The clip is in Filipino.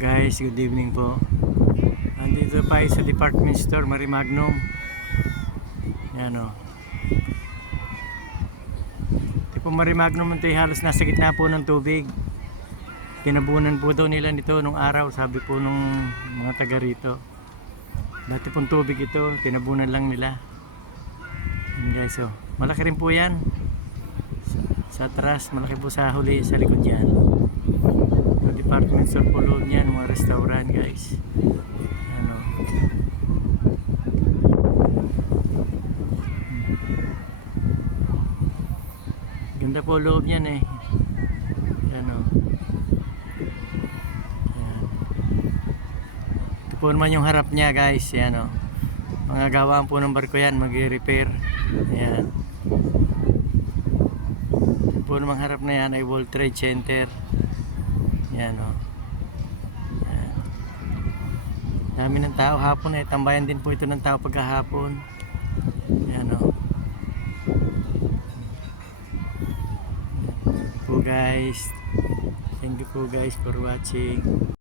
Guys, good evening po. Andito pa sa department store Marimagnum. Yan o. Ito po Marimagnum, ito halos nasa gitna po ng tubig. Tinabunan po daw nila nito nung araw, sabi po nung mga taga rito. Dati pong tubig ito, tinabunan lang nila. Yan guys, oh. Malaki rin po yan. Sa atras, malaki po sa huli, sa likod yan. Department store po loob niyan, mga restaurant guys. Ano. Ganda po loob niyan eh. Ano. Ayan. Ito po naman yung harap niya guys. Yan o. Mga gawaan po ng barko yan, mag-repair. Ayan. Ito po naman harap na yan ay World Trade Center. Yan o. Yan. Dami ng tao hapon eh. Tambayan din po ito ng tao pagkahapon. Yan o. Po guys. Thank you po guys for watching.